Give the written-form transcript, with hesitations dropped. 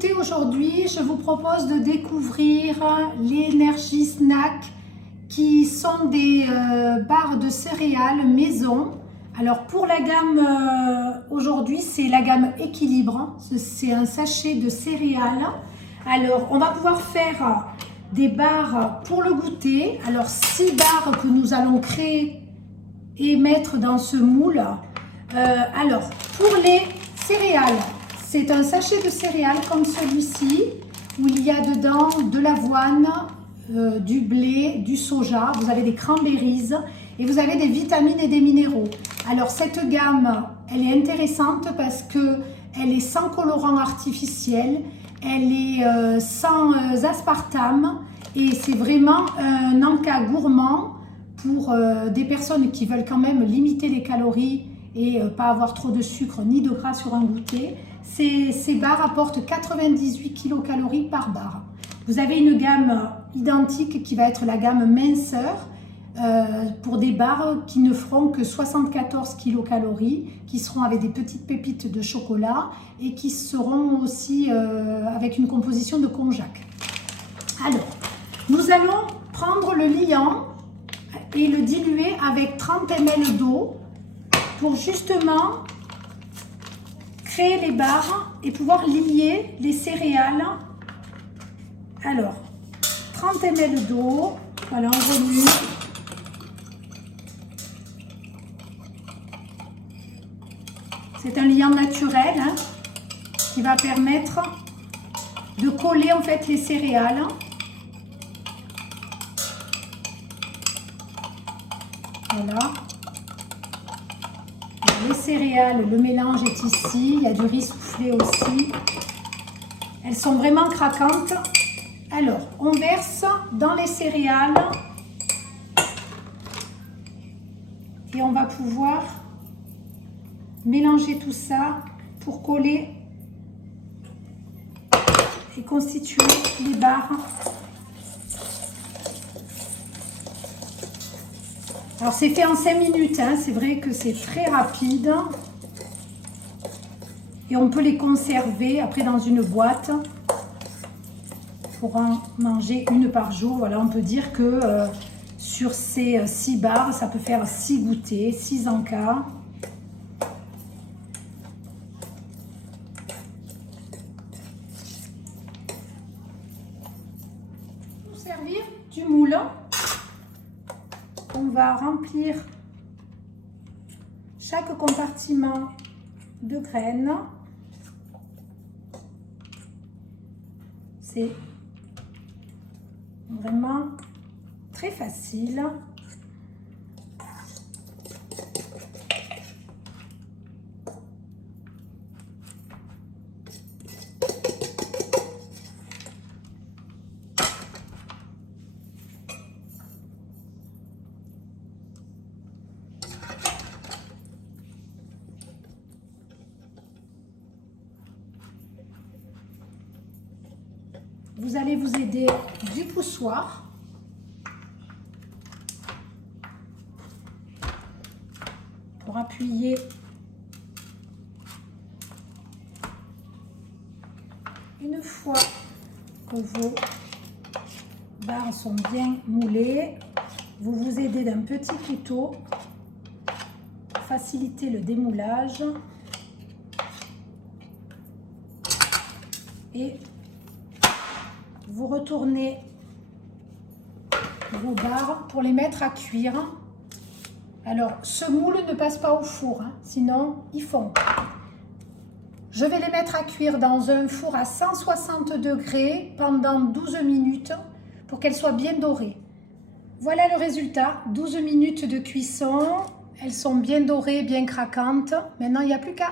goûter aujourd'hui, je vous propose de découvrir les Energy Snack qui sont des barres de céréales maison. Alors pour la gamme aujourd'hui, c'est la gamme équilibre, c'est un sachet de céréales. Alors on va pouvoir faire des barres pour le goûter. Alors 6 barres que nous allons créer et mettre dans ce moule. Alors pour les céréales, c'est un sachet de céréales comme celui-ci où il y a dedans de l'avoine, du blé, du soja, vous avez des cranberries et vous avez des vitamines et des minéraux. Alors cette gamme, elle est intéressante parce que elle est sans colorant artificiel, elle est sans aspartame et c'est vraiment un encas gourmand pour des personnes qui veulent quand même limiter les calories et pas avoir trop de sucre ni de gras sur un goûter. Ces barres apportent 98 kilocalories par barre. Vous avez une gamme identique qui va être la gamme minceur pour des barres qui ne feront que 74 kilocalories, qui seront avec des petites pépites de chocolat et qui seront aussi avec une composition de konjac. Alors, nous allons prendre le liant et le diluer avec 30 ml d'eau pour justement créer les barres et pouvoir lier les céréales. Alors, 30 ml d'eau, voilà, en volume. C'est un liant naturel hein, qui va permettre de coller en fait les céréales. Voilà. Les céréales, le mélange est ici, il y a du riz soufflé aussi. Elles sont vraiment craquantes. Alors, on verse dans les céréales et on va pouvoir mélanger tout ça pour coller et constituer les barres. Alors c'est fait en 5 minutes, hein. C'est vrai que c'est très rapide et on peut les conserver après dans une boîte pour en manger une par jour. Voilà, on peut dire que sur ces 6 barres, ça peut faire 6 goûters, 6 encas. Pour servir du moule, on va remplir chaque compartiment de graines. C'est vraiment très facile. Vous allez vous aider du poussoir pour appuyer une fois que vos barres sont bien moulées. Vous vous aidez d'un petit couteau pour faciliter le démoulage et vous retournez vos barres pour les mettre à cuire. Alors, ce moule ne passe pas au four, hein, sinon ils fondent. Je vais les mettre à cuire dans un four à 160 degrés pendant 12 minutes pour qu'elles soient bien dorées. Voilà le résultat, 12 minutes de cuisson. Elles sont bien dorées, bien craquantes. Maintenant, il n'y a plus qu'à